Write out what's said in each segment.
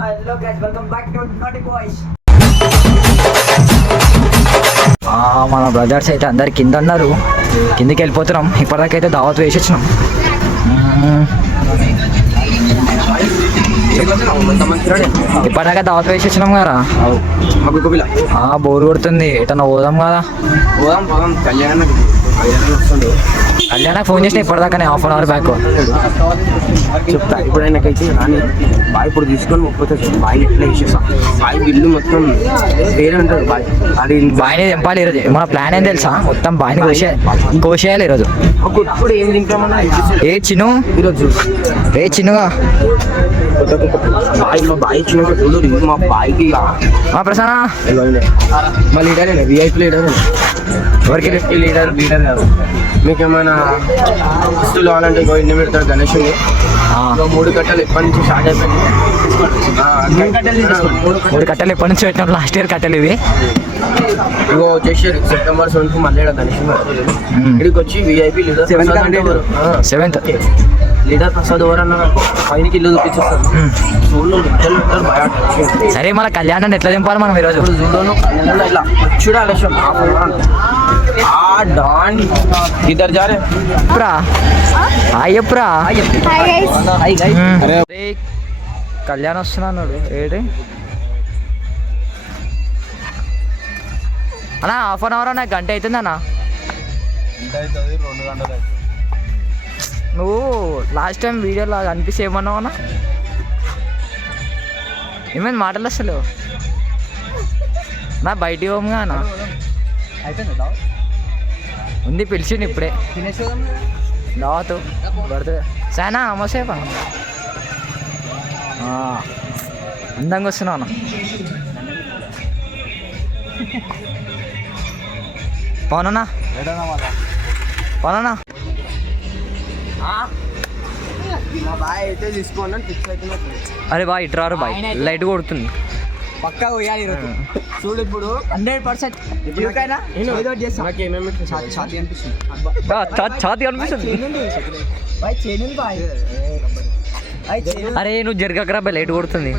Hello guys welcome back to నాటి boys. మన brothers అయితే అందరు కింద ఉన్నారు, కిందకి వెళ్ళిపోతున్నాం. ఇప్పటిదాకైతే దావత్ వేసి వచ్చినాం. ఇప్పటిదాకా దావత్ వేసి వచ్చినాం కదా, బోర్ కొడుతుంది. ఎటన్నా పోదాం కదా. కళ్యాణ ఫోన్ చేసిన ఇప్పటిదాకానే హాఫ్ అన్ అవర్ బ్యాక్ చెప్తా. ఇప్పుడు ఆయనకైతే కానీ బాయ్ ఇప్పుడు తీసుకొని పోతే బాయ్ ఎట్లా వేసేసా, బాయ్ బిల్లు మొత్తం వేరే ఉంటుంది. బాయ్ అది బాయ్ని తెంపాలి ఈరోజు. మన ప్లాన్ ఏం తెలుసా, మొత్తం బాయ్ని కోసేయాలి ఈరోజు. ఇప్పుడు ఏం తింటామన్నా ఏ చిన్ను ఈరోజు చిన్నుగా బాయ్ బాయ్ ఇచ్చినాక చూడు మా బాయ్కి మా ప్రసన్న మా లీడర్ విఐపీ లీడర్. ఎవరికి లీడర్ కాదు. మీకు ఏమైనా వస్తువులు కావాలంటే ఇంటి పెడతాడు గణేష్. 3 కట్టలు ఎప్పటి నుంచి స్టార్ట్ అయిపోయింది. 3 కట్టలు ఎప్పటి నుంచి పెట్టినాం, లాస్ట్ ఇయర్ కట్టలు ఇవి. ఇగో వచ్చేసారు సెప్టెంబర్ 7కు మళ్ళీ గణేష్ ఇక్కడికి వచ్చి VIP leader 7th leader Prasad ఎవరన్నా పైనకి ఇల్లు చూపించేస్తారు. సరే మన కళ్యాణాన్ని ఎట్లా దింపాలి మనం ఈరోజు? ఇలా చూడాలి డాన్ ఇద్దరు జారే అయ్యప్రా. కళ్యాణ్ వస్తున్నాడు ఏంటి అన్నా? హాఫ్ అన్ అవర్ అన్న, గంట అవుతుంది అన్న. నువ్వు లాస్ట్ టైం వీడియోలో అనిపిస్తే ఏమన్నావు అన్న? ఏమైంది మాటలు అసలు? నా బయటికి పోముగా అన్న ఉంది, పిలిచిండు ఇప్పుడే దావతు పడుతుంది. సానా అమ్మసేప అందంగా వస్తున్నావు అన్న. పవనన్నా పవనన్నా మా బాయ్ అయితే తీసుకోండి ఫిక్స్ అవుతున్నా. అరే బాయ్ ఇట్రారు బాయ్, లైట్ కొడుతుంది పక్కా పోయాలి ఈరోజు. చూడు ఇప్పుడు 100% ఛాతీ అనిపిస్తుంది. అరే నువ్వు జరగకరా బాయ్, లైట్ కొడుతుంది.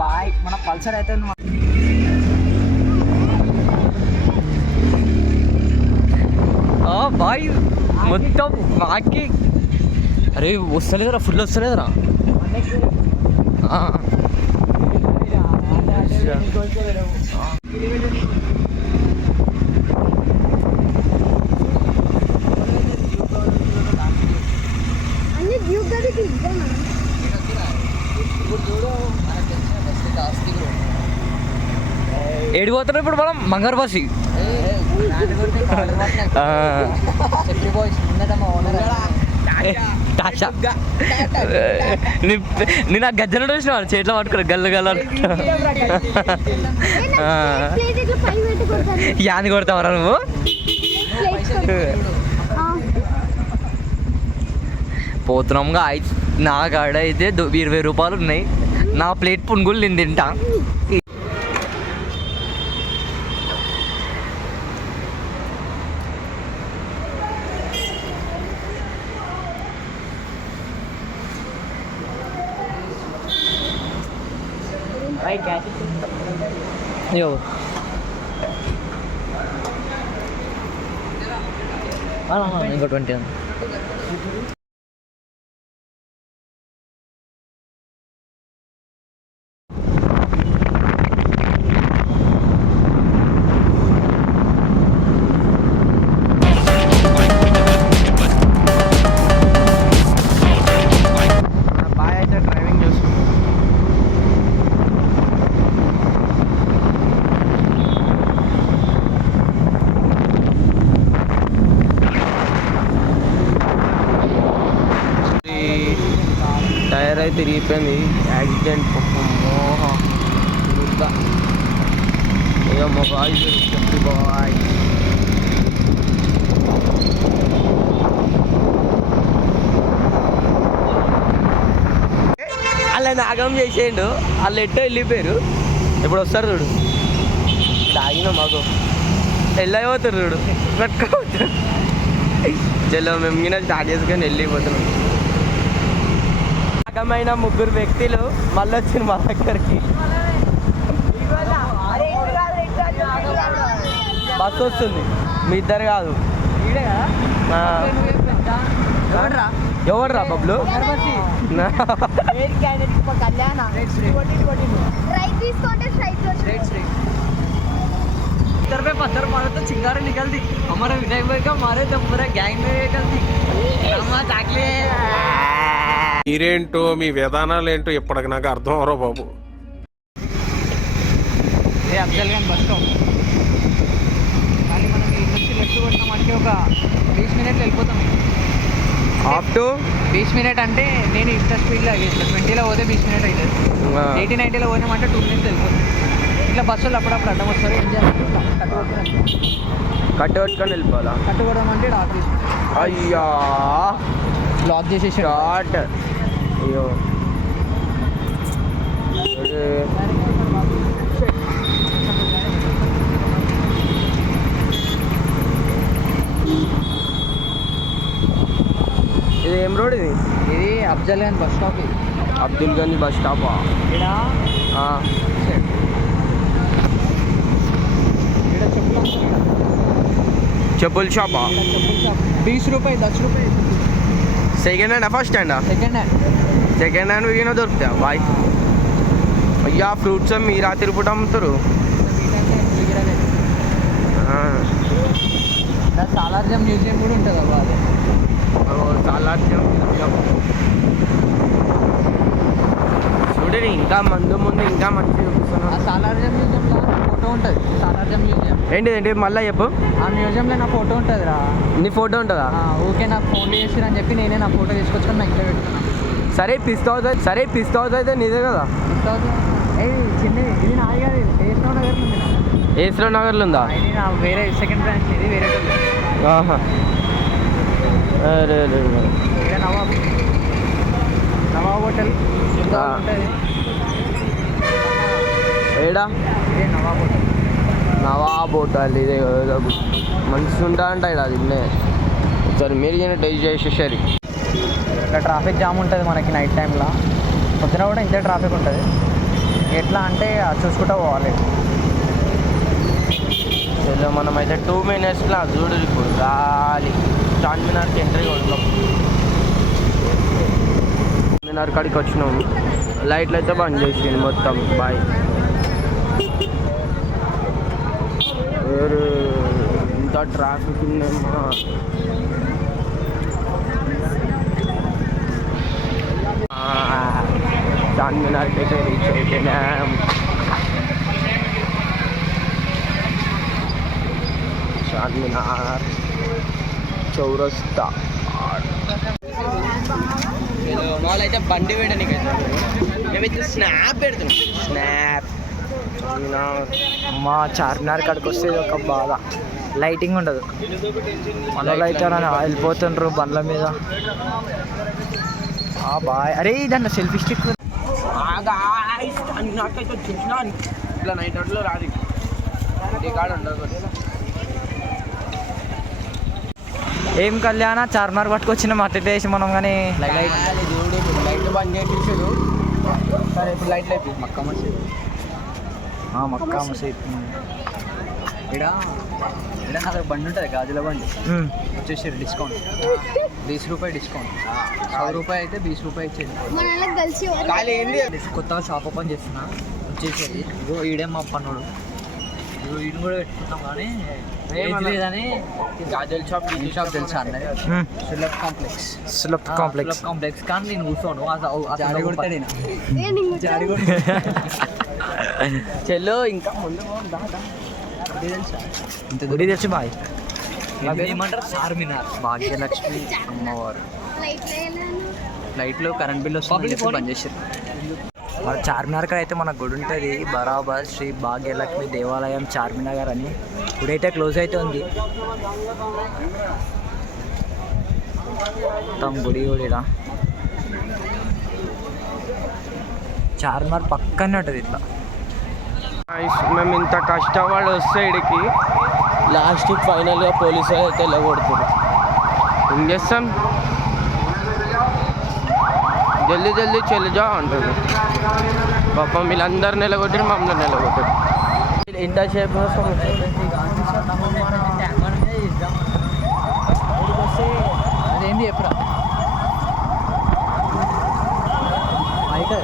బాయ్ మన పల్సర్ అయితే బాయ్ మొత్తం బాకి. అరే వస్తలేదురా, ఫుల్ వస్తలేదురా. ఏడిపోతున్నాం ఇప్పుడు మనం? మంగళవాసి నేను ఆ గజ్జలు చూసిన చేతిలో పట్టుకున్నా గల్లు గల్ల యాని కొడతావరా నువ్వు? పోతున్నాంగా. నా కాడ అయితే 20 రూపాయలు ఉన్నాయి. నా ప్లేట్ పునుగులు నేను తింటా. ఇంకో 20. టైర్ అయితే తిరిగిపోయింది, యాక్సిడెంట్. ఏమో బాయ్ బాయ్. అలా నాగం చేసేయండు, వాళ్ళు ఎట్టో వెళ్ళిపోయారు. ఇప్పుడు వస్తారు చూడు, ఆగినా మాకు వెళ్ళైపోతారు చూడు, పట్టుకోవచ్చు. చలో మేము గిన స్టార్ట్ చేసుకొని వెళ్ళిపోతున్నాం. రకమైన 3 వ్యక్తులు మళ్ళీ వచ్చింది మా దగ్గరికి. బస్సు వస్తుంది, మీ ఇద్దరు కాదు. ఎవరు రా బబ్లు? पत्थर मारे तो चिंगारी निकलती. हमारे विजय भाई का मारे तो पूरा गैंग में निकलती. మీరేంటో మీ విధానాలు ఏంటో ఇప్పటికి నాకు అర్థం అవరో బాబు. ఏ అఫ్జల్ ఖాన్ బస్ స్టాప్. కానీ మనం ఈ నుంచి లెఫ్ట్ కొట్టామంటే ఒక 20 మినిట్లు వెళ్ళిపోతాం. అప్ టు 20 మినిట్ అంటే నేను ఇంత స్పీడ్లో ఇట్లా 20లో పోతే 20 మినిట్ అవుతుంది. 80-90లో పోయినామంటే 2 మినిట్స్ వెళ్ళిపోతుంది. ఇట్లా బస్సులు అప్పుడప్పుడు అడ్డం వస్తారు. ఏం చేయాలి? కట్టుకొని వెళ్ళిపోవాలా? కట్టుకోవడమంటే ఆఫీస్ అయ్యా బ్లాక్ చేసేసి షార్ట్. అయ్యో ఇది ఏం రోడ్? ఇది అఫ్జల్ ఖాన్ బస్ స్టాప్. ఇది అబ్దుల్ గంజ్ బస్ స్టాపా? ఇక్కడ చెప్పుల షాపా? 20 రూపాయలు 10 రూపాయలు. సెకండ్ హ్యాండ్ ఫస్ట్ హ్యాండా? Second hand. సెకండ్ హ్యాండ్ విగిన దొరుకుతాయా బాయ్? అయ్యా ఫ్రూట్స్ మీ రాత్రి పూట అమ్ముతారు. సాలార్జంగ్ మ్యూజియం కూడా ఉంటుంది అబ్బా. అదే సాలార్జంగ్ మ్యూజియం చూడండి. ఇంకా ముందు ఇంకా మంచిగా చూపిస్తున్నా. ఆ సాలార్జంగ్ మ్యూజియంలో ఫోటో ఉంటుంది. సాలార్జంగ్ మ్యూజియం ఏంటి మళ్ళీ చెప్పు. ఆ మ్యూజియంలో నా ఫోటో ఉంటుంది రా. నీ ఫోటో ఉంటుందా? ఓకే, నాకు ఫోన్లో చేసిరని చెప్పి నేనే నా ఫోటో తీసుకొచ్చుకొని నా ఇంట్లో పెట్టుకున్నాను. పిస్తా అయితే నీదే కదా? చిన్నది ఇది నాది కాదు. ఏస్లో నగర్ ఉంది. ఏస్లో నగర్లో ఉందా? ఇది నా వేరే సెకండ్ బ్రాంచ్. ఇది వేరే అరే ఇదే నవాబ్ హోటల్ ఉంటుంది. ఏడా? ఇదే నవాబ్ హోటల్. ఇదే మంచిగా ఉంటా అంట ఇక్కడ. అది సరే మీరు టేస్ట్ చేసేసరి. ఇక్కడ ట్రాఫిక్ జామ్ ఉంటుంది మనకి నైట్ టైంలో. పొద్దున కూడా ఇంతే ట్రాఫిక్ ఉంటుంది. ఎట్లా అంటే చూసుకుంటూ పోవాలి. చలో మనమైతే 2 మినిట్స్లో చూడు గాలి చార్మినార్కి ఎంట్రీ కొడుతున్నాం. చార్మినార్ కాడికి వచ్చినాము. లైట్లు అయితే బంద్ చేసింది మొత్తం. బాయ్. ఇంత ట్రాఫిక్ ఉందేమో. చార్మినార్కి అయితే రీచ్ అయిపోయినాం. చార్మినార్ చౌరస్తా. మామూలు అయితే బండి వేయడానికి మేమైతే స్నాప్ పెడుతున్నాం. స్నాప్ మా చార్మినార్ కాడికి వస్తే ఒక బాధ, లైటింగ్ ఉండదు. మనలో అయితే వెళ్ళిపోతుండ్రు బండ్ల మీద. బాయ్. అరే ఇదన్న సెల్ఫీ స్టిక్. నాకైతే చూసినా ఇట్లా నైట్ అవుట్లో రాదు. కాడ ఉండదు. ఏం కళ్యాణ చార్మినార్ పట్టుకొచ్చిన మట్టి వేసి మనం. కానీ లైట్ బంద్ చేయించారు. సరే ఇప్పుడు లైట్లు అయిపోయింది. మక్కా మసీద్. మక్కా మసీద్. ఇక్కడ నాకు బండి ఉంటుంది, గాజుల బండి. వచ్చేసారు డిస్కౌంట్ 20 రూపాయలు డిస్కౌంట్. 100 రూపాయలు అయితే 20 రూపాయలు ఇచ్చేది. కొత్తగా షాప్ ఓపెన్ చేస్తున్నా. వచ్చేసేది ఇగో ఈడే మా పన్నుడు. ఈయన కూడా పెట్టుకుంటాం కానీ లేదని. గాజుల షాప్ తెలుసా అన్న? సులభ్ కాంప్లెక్స్ కానీ నేను కూర్చోను. చెల్లో ఇంకా ముందు ఇంత గుడి తెలుసు బాయ్. ఏమంటారు? చార్మినార్ భాగ్యలక్ష్మి అమ్మవారు. లైట్లో కరెంట్ బిల్ వస్తుంది బంద్ చేసారు. మన చార్మినార్ కాడ అయితే మన గుడి ఉంటుంది. బరాబర్ శ్రీ భాగ్యలక్ష్మి దేవాలయం చార్మినార్ అని. గుడైతే క్లోజ్ అయితే ఉంది మొత్తం. గుడి కూడా చార్మినార్ పక్కనే ఉంటుంది ఇట్లా. మేము ఇంత కష్టపడి వస్తే ఇడికి లాస్ట్కి ఫైనల్గా పోలీసు అయితే వెళ్ళగొడుతుంది. ఏం చేస్తాం, జల్దీ జల్దీ చెల్లిజా అంటారు పాపం. వీళ్ళందరూ నిలగొట్టారు, మమ్మల్ని నిలగొట్టారు. ఇంతసేపు అదేంటి ఎప్పుడా అయితే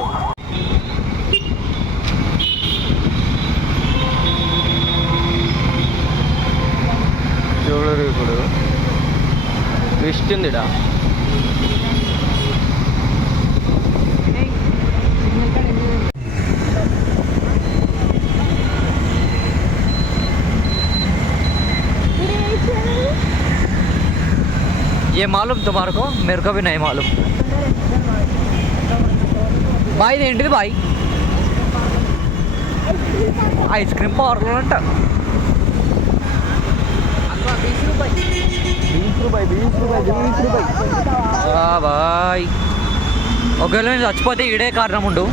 చూడరు ఇప్పుడు ట్విస్ట్ ఉందిడా. ये मालूम तुम्हारे को, मेरे को भी नहीं मालूम भाई. ఏంటిది బాయ్? ఐస్ క్రీమ్ పార్లర్ అంట. 20 రూపాయలు బాయ్. ఒకవేళ నేను చచ్చిపోతే ఈడే కారణం ఉండు.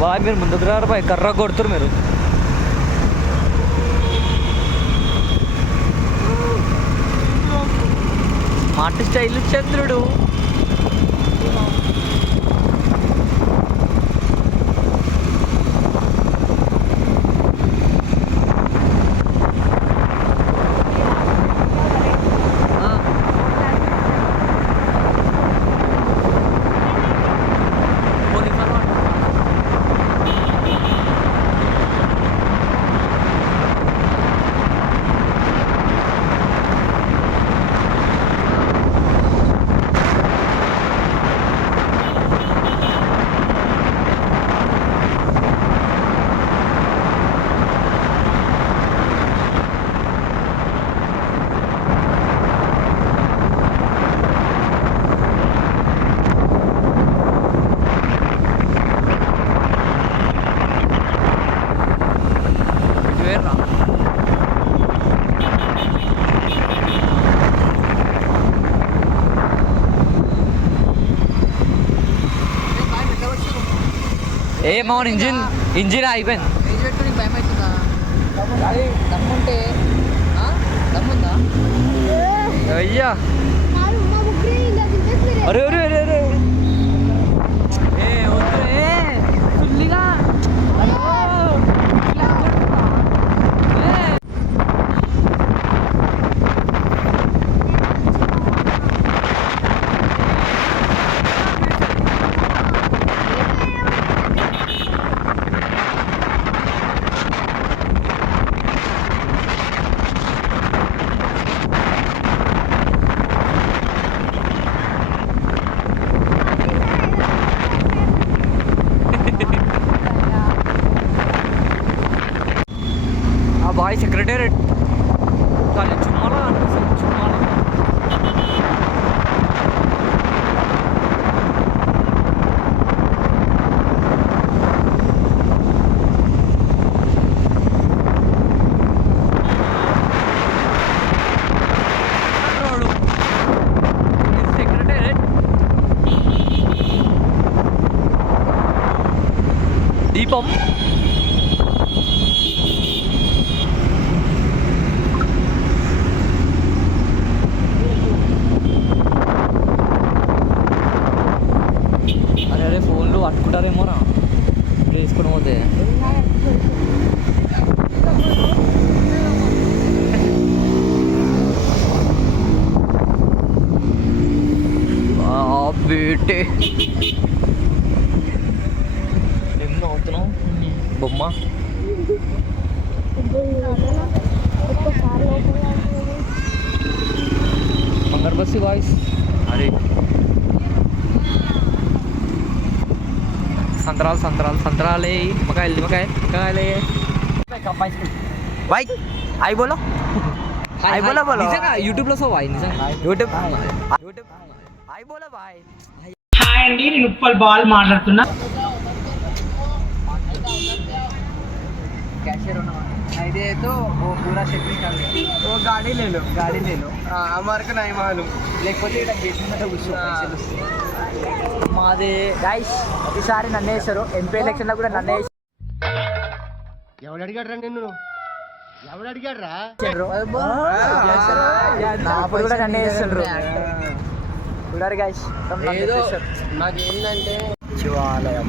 బాయ్ మీరు ముందుకు రారు బాయ్, కర్ర కొడుతురు మీరు. మాట స్టైల్ చంద్రుడు. ఏమౌన్ ఇంజిన్ అయిపోయింది. భయం అవుతుందా? దమ్ముంటే దమ్ముందా? అయ్యా అరే అరే అరే అరే ఫుల్లిగా బాయ్ సెక్రటేరియట్ కానీ చుమ్మాలా అనిపిస్తుంది. చుమ్మాలా సెక్రటేరియట్ దీపం. ఫోన్లు పట్టుకుంటారేమో రా వేసుకుని పోతే. బేటే ఎన్నో అవుతున్నావు బొమ్మ. బంగారు బస్సు వాయిస్. అరే संतराले मकायले भाई आई बोलो, आई बोलो बोलो. యూట్యూబ్ లో సో భాయ్ నిజంగా యూట్యూబ్ आई बोलो भाई. హాయ్ అండి, నేను ఉప్పల్ బాల్ మాట్లాడుతున్నా. कैशियर होना है तो वो पूरा सेट कर ले. वो गाड़ी ले लो. हमारे को नहीं मालूम. లేకపోతే ఇక్కడ గేట్ మీద కూర్చో పైసలు వస్తాయి. మాది గైస్ ప్రతిసారి నన్ను వేస్తారు ఎంపీ ఎలక్షన్ లో కూడా నన్ను వేసారు అప్పుడు కూడా నన్ను వేస్తుండ్రు చూడారు గైస్ నాకు ఏంటంటే శివాలయం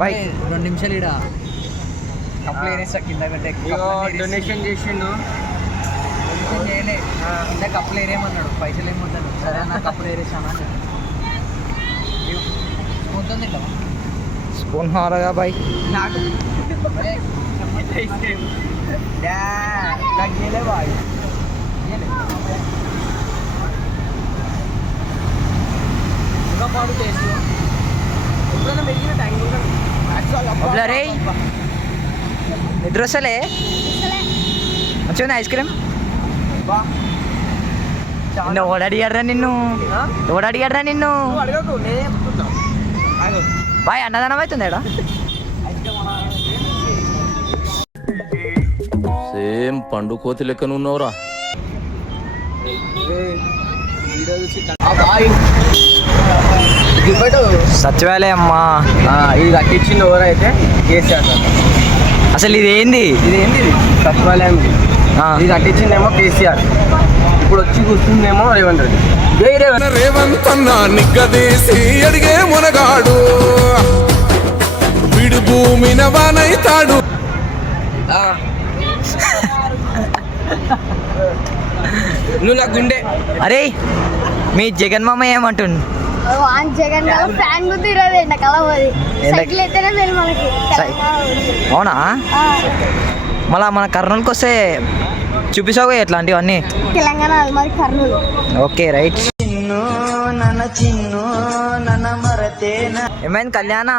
బై 2 నిమిషాలు ఇడ కప్పులు ఏరేస్తా కింద పెట్టే డొనేషన్ చేసిండు చేయలే కింద కప్పులు ఏరేమన్నాడు పైసలు ఏమన్నాడు సరే నా కప్పులు ఏరేసాను స్పూన్ స్పూన్ హారగా బాయ్ నాకు చేయలే బాయ్ ఇంకా పాడు టేస్ట్ ఎప్పుడైనా మెరిగిన టైం రే నిద్ర వస్తలే మంచిగా ఐస్ క్రీమ్ నిన్ను ఓడడిగాడ్రా నిన్ను అడగకు నేనే చెప్తున్నా బాయ్ అన్నదానం అవుతుంది ఎడా సేమ్ పండు కోతి లెక్కనున్నావురా. సచివాలయం అమ్మా ఇది కట్టించింది ఎవరైతే కేసీఆర్ సార్. అసలు ఇదేంది ఇది సచివాలయం ఇది కట్టించిందేమో కేసీఆర్, ఇప్పుడు వచ్చి కూర్చుందేమో రేవంత్ రెడ్డి. జై రేవంత్ అన్న నిగ్గదీసి అడిగే మునగాడు విడు భూమిన వానైతాడు. నువ్వు నా గుండె. అరే మీ జగన్ మామ ఏమంటుండు జగన్ ఫ్యాన్ గుర్తు ఈరోజు ఎండాకాలం పోయి సైకిల్ అయితేనే మేలు మనకి. అవునా మళ్ళా మన కర్నూలుకి వస్తే చూపిస్తావు ఎట్లాంటివన్నీ తెలంగాణ అది మరి కర్నూలు. Okay right. ఏమైంది కళ్యాణ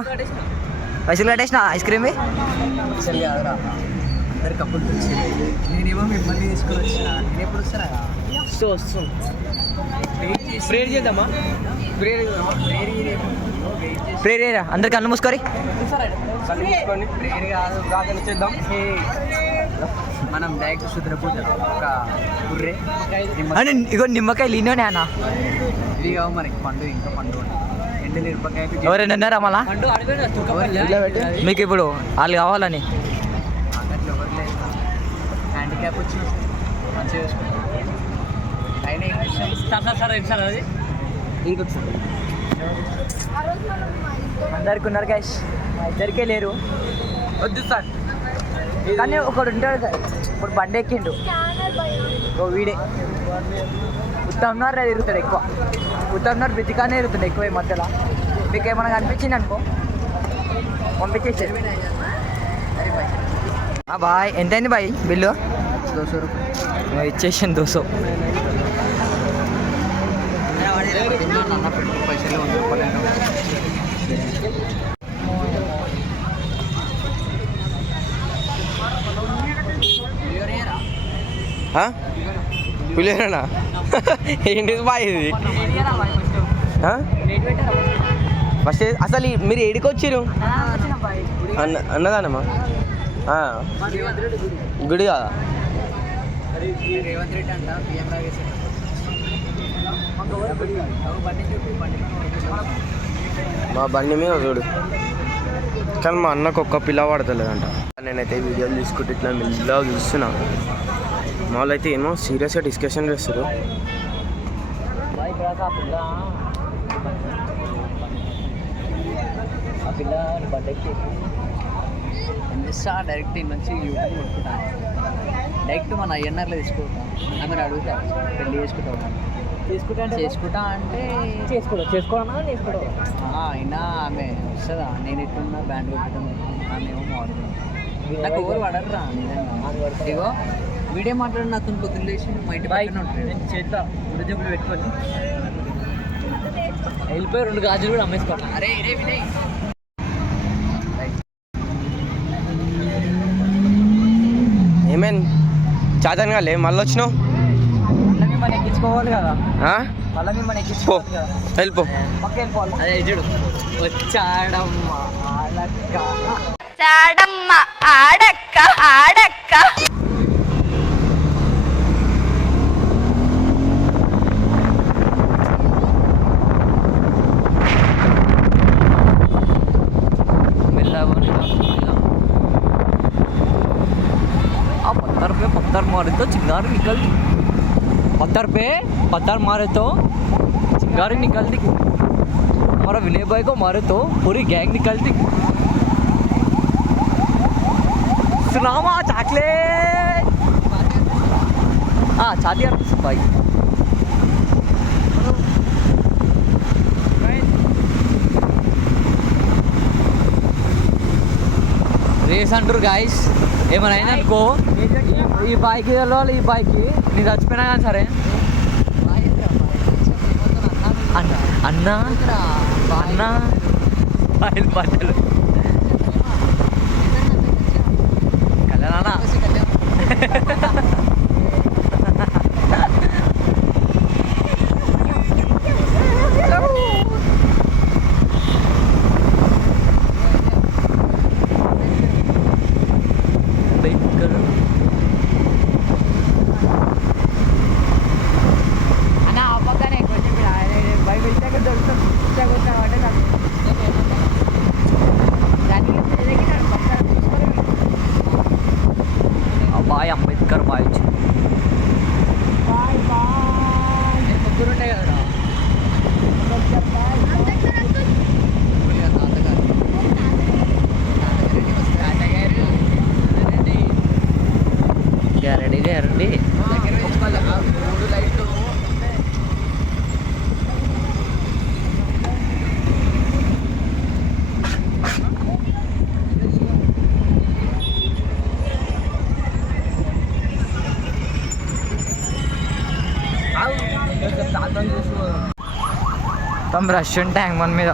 పైసలు కట్టేసిన ఐస్ క్రీమ్ అసలు కాదురా అందరు కప్పులు తెచ్చింది నేనేమో మిమ్మల్ని తీసుకుని వచ్చిన నేను ఎప్పుడు వస్తారా ప్రేయర్ చేద్దామా? ప్రేరేరా అందరు కళ్ళు మూసుకోరి ప్రేయర్ కాదు ప్రార్థన చేద్దాం. మనం డైరెక్ట్ శుద్రపూజ ఒక గుర్రె అని ఇగో నిమ్మకాయ లీనోనే అన్న ఇవి కావు మనకి పండు ఇంకా పండు ఎండు మిరపకాయ ఎవరైనా ఉన్నారా మళ్ళా మీకు ఇప్పుడు వాళ్ళు కావాలని అన్నట్లు ఎవరు లేదు హ్యాండిక్యాప్ వచ్చి మంచిగా చూసుకుంటాం అయినా అది ఇంకొకసారి అందరికి ఉన్నారు గైస్ మా ఇద్దరికే లేరు వద్దు సార్. కానీ ఒకడు ఉంటాడు కదా ఇప్పుడు బండి ఎక్కిండు ఓ వీడే ఉత్తమ్నార్ తిరుగుతాడు ఎక్కువ ఉత్తమ్నార్ బ్రితికానే తిరుగుతాడు ఎక్కువ ఈ మధ్యలో మీకు ఏమైనా కనిపించింది అనుకో పంపించేసి బాయ్ ఎంత అయింది బాయ్ బిల్లు 200 రూపాయలు ఇచ్చేసాను 200 అన్న పెట్టుకో పైసలు 100 రూపాయలు పులిహోరనా ఏంటిది బాయ్ ఇది? ఫస్ట్ అసలు మీరు ఏడికి వచ్చిర్రు? అన్నదానమ్మా గుడి కదా. రేవంత్ రెడ్డి అంట బియ్యం రాగేసాడు మా బండి మీద చూడు, కానీ మా అన్నకు ఒక్క పిల్ల పడతలేదంట. నేనైతే వీడియోలు తీసుకుంటే ఇట్లా మెల్లగా చూస్తున్నా. మామూలు అయితే ఏమో సీరియస్గా డిస్కషన్ చేస్తారు. డైరెక్ట్ మంచి యూట్యూబ్ కొట్టుకుంటా డైరెక్ట్ మన ఐఎన్ఆర్లో తీసుకుంటాం. ఆమె అడుగుతా పెళ్ళి చేసుకుంటా అంటే అయినా ఆమె వస్తుందా? నేను ఇట్లున్నా బ్యాండ్ కొట్టుకుంటాను ఆమె ఏమో మాడుతుంది. నాకు ఎవరు పడర్రా నిజంగా. ఇగో వీడియో మాట్లాడిన అతను పొద్దున్న లేచి మా ఇంటి బయట ఉంటాడు. నేను చేత ఉద్యోగులు పెట్టుకొని వెళ్ళిపోయి 2 గాజులు కూడా అమ్మేసుకోవాలి. అరే ఇదే వినయ్ ఏమేన్ చాతన్ కాలే మళ్ళీ వచ్చినావు? మిమ్మల్ని ఎక్కించుకోవాలి కదా, ఆ? మళ్ళీ మిమ్మల్ని పో ఎక్కించుకోవాలి కదా, వెళ్ళిపో. పక్క వెళ్ళిపోవాలి. అదే చూడు వచ్చాడమ్మా ఆలక్క. చాడమ్మ ఆడక్క ఆడక్క. पत्थर मारे तो चिंगारी निकलती, पत्थर पे पत्थर मारे तो चिंगारी निकलती. हमारा विनय भाई को मारे तो पूरी गैंग निकलती. सुनामा चॉकलेट. हाँ छाती अर्पित भाई. రేస్ అంటారు గాయస్, ఏమైనా అయిందనుకో ఈ బైక్ వెళ్ళాలి, ఈ బైక్ నేను చచ్చిపోయినా కానీ సరే అన్న అన్న అన్న బయలు బట్టలు కళ్యాణ బాయ్ అంబేద్కర్ బాయ్ ముగ్గురు ఉంటాయి కదా గ్యారెంటీ గ్యారెంటీ. మూడు లైట్లు మొత్తం రష్ ట్యాంక్ మన మీద.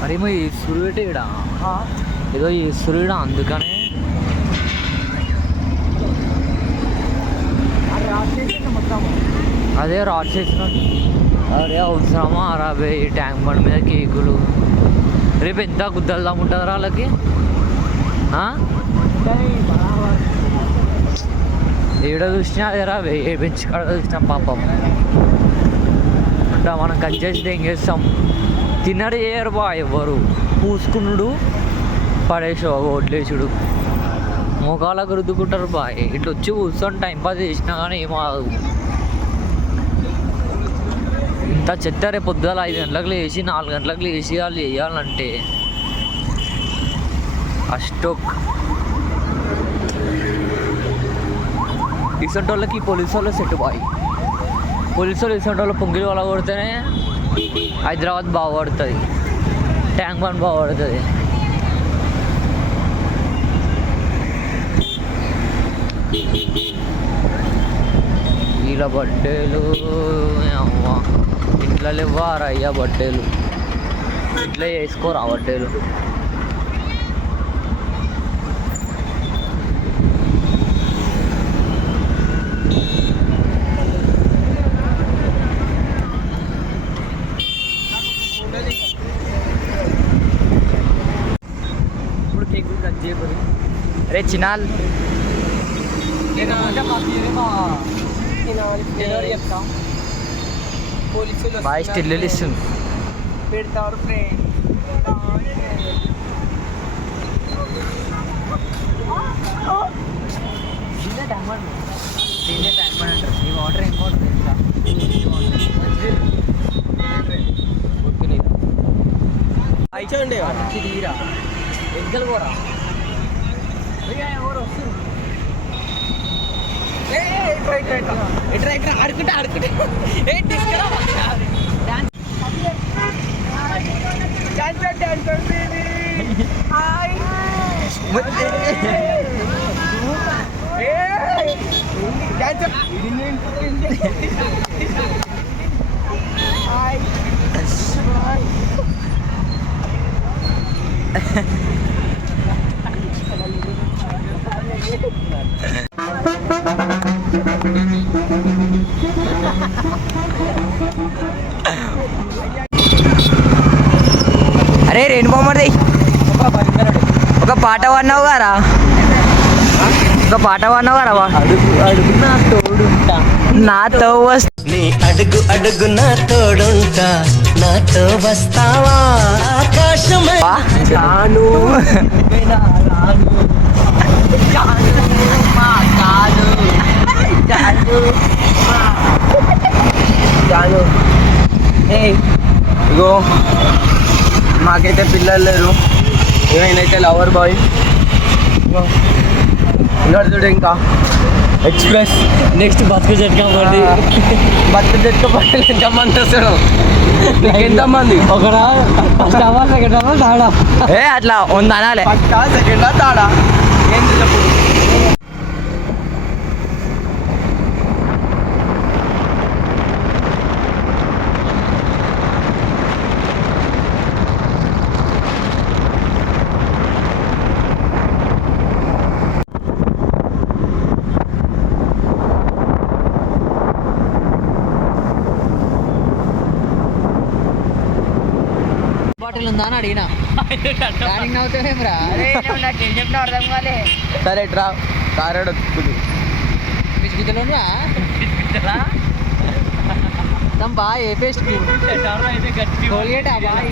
మరేమో ఈ సూర్యుడు ఈడ ఏదో ఈ సూర్యుడు అందుకనే అదే రాడ్ చేసిన. అరే అవసరమా రాబే ఈ ట్యాంక్ బండ్ మీద కేకులు. రేపు ఎంత గుద్దలుదాం ఉంటుంది వాళ్ళకి. ఏడ చూసినా అదే రాబే, ఏ బెంచ్ కాడ చూసినాం పాపం. అంటే మనం కట్ చేసి ఏం చేస్తాం, తిన్నడు చేయరు బా ఎవ్వరు. పూసుకున్నాడు పడేసో వడ్లేసుడు మోకాలకు రుద్దుకుంటారు బా. ఇట్లా వచ్చి కూర్చొని టైంపాస్ చేసినా కానీ ఏమో ఇంత చెత్త. రేపు పొద్దుగాల 5 గంటలకు లేచి 4 గంటలకు లేచి వాళ్ళు వేయాలంటే అష్టోక్. ఇసంటి వాళ్ళకి పోలీసు వాళ్ళు సెట్ బాయ్. పోలీసు వాళ్ళు ఇసంటి వాళ్ళు పొంగిలి వాళ్ళ కొడితేనే హైదరాబాద్ బాగుపడుతుంది, ట్యాంక్ బండ్ బాగుపడుతుంది. వీళ్ళ బర్త్డేలు అమ్మ ఇంట్లో ఇవ్వరా అయ్యా బర్త్డేలు, ఇంట్లో చేసుకోరా బర్త్డేలు. ఇప్పుడు కేక్ కట్ చేయబోదు. అరే చిన్నాల్ చెప్తాం, పోలీసులు బాయ్ స్టిల్ ఇస్తుంది. పెడతారు ఫ్రెండ్. దీన్నే ట్యాంక్ బండ్ అంటారు. ఈ వాటర్ ఏం వాటర్ తెలుసా? అయిచండి తీరా వెనుకలు కూడా ఆడుకుంటా ఏంటి తీసుకురా అరే రెయిన్బో మరి ఒక పాట పాడినావు గారా నాతో నీ అడుగు అడుగు నా తోడుంటా నాతో వస్తావా ఆకాశమే ఇగో మాకైతే పిల్లలు లేరు ఏమైనా లవర్ బాయ్ చూడు ఇంకా ఎక్స్ప్రెస్ నెక్స్ట్ బతుకు చెట్టుకోండి బతుకు తెచ్చుకోబట్టి ఎంతమంది వస్తాడు ఎంతమంది ఒకరా ఫస్ట్ అవర్ సెకండ్ అవర్ తాడా అట్లా ఉందనాలే ఫస్ట్ సెకండ్ తాడా ఏంటి చెప్పు బాటిల్ ఉందా అని అడిగినా చెప్పిన అర్థం కాలే సరే ట్రా కారాడు బిస్కుట్లోనా బా ఏ పేస్ట్ కోల్గేట్ బాయ్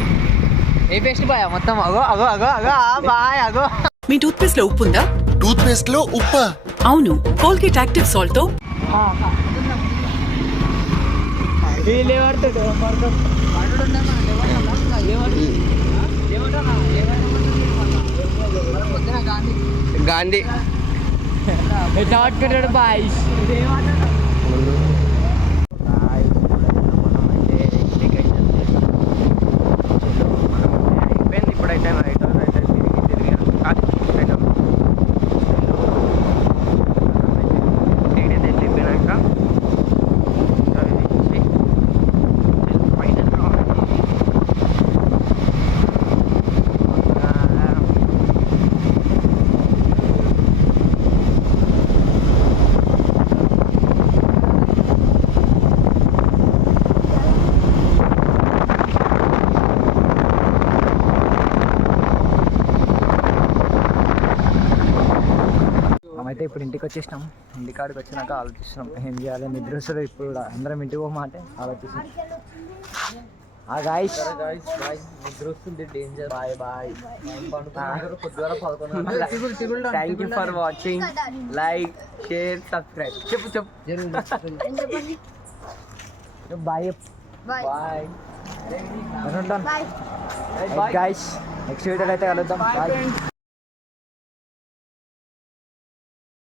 ఏ పేస్ట్ బాయ్ మొత్తం అగో అగో అగో అగో బాయ్ అగో మీ టూత్ పేస్ట్ లో ఉప్పు ఉందా? టూత్ పేస్ట్ లో ఉప్పా? అవును, కోల్గేట్ యాక్టివ్ సాల్ట్ తో. గాంధీ బాయ్ ఇప్పుడైతే రైట్ అయితే తిరిగి వెళ్ళిపోయినాక అయితే ఇప్పుడు ఇంటికి వచ్చేసినాం. ఇంటికాడికి వచ్చినాక ఆలోచిస్తున్నాం ఏం చేయాలి. నిద్ర వస్తుంది ఇప్పుడు కూడా. అందరం ఇంటికి పోమంటే ఆలోచిస్తున్నాం. గాయస్ నిద్ర వస్తుంది danger bye bye thank you for watching. Like share subscribe. చెప్పు bye bye bye guys. Next వీడియోలో అయితే కలుద్దాం. బాయ్.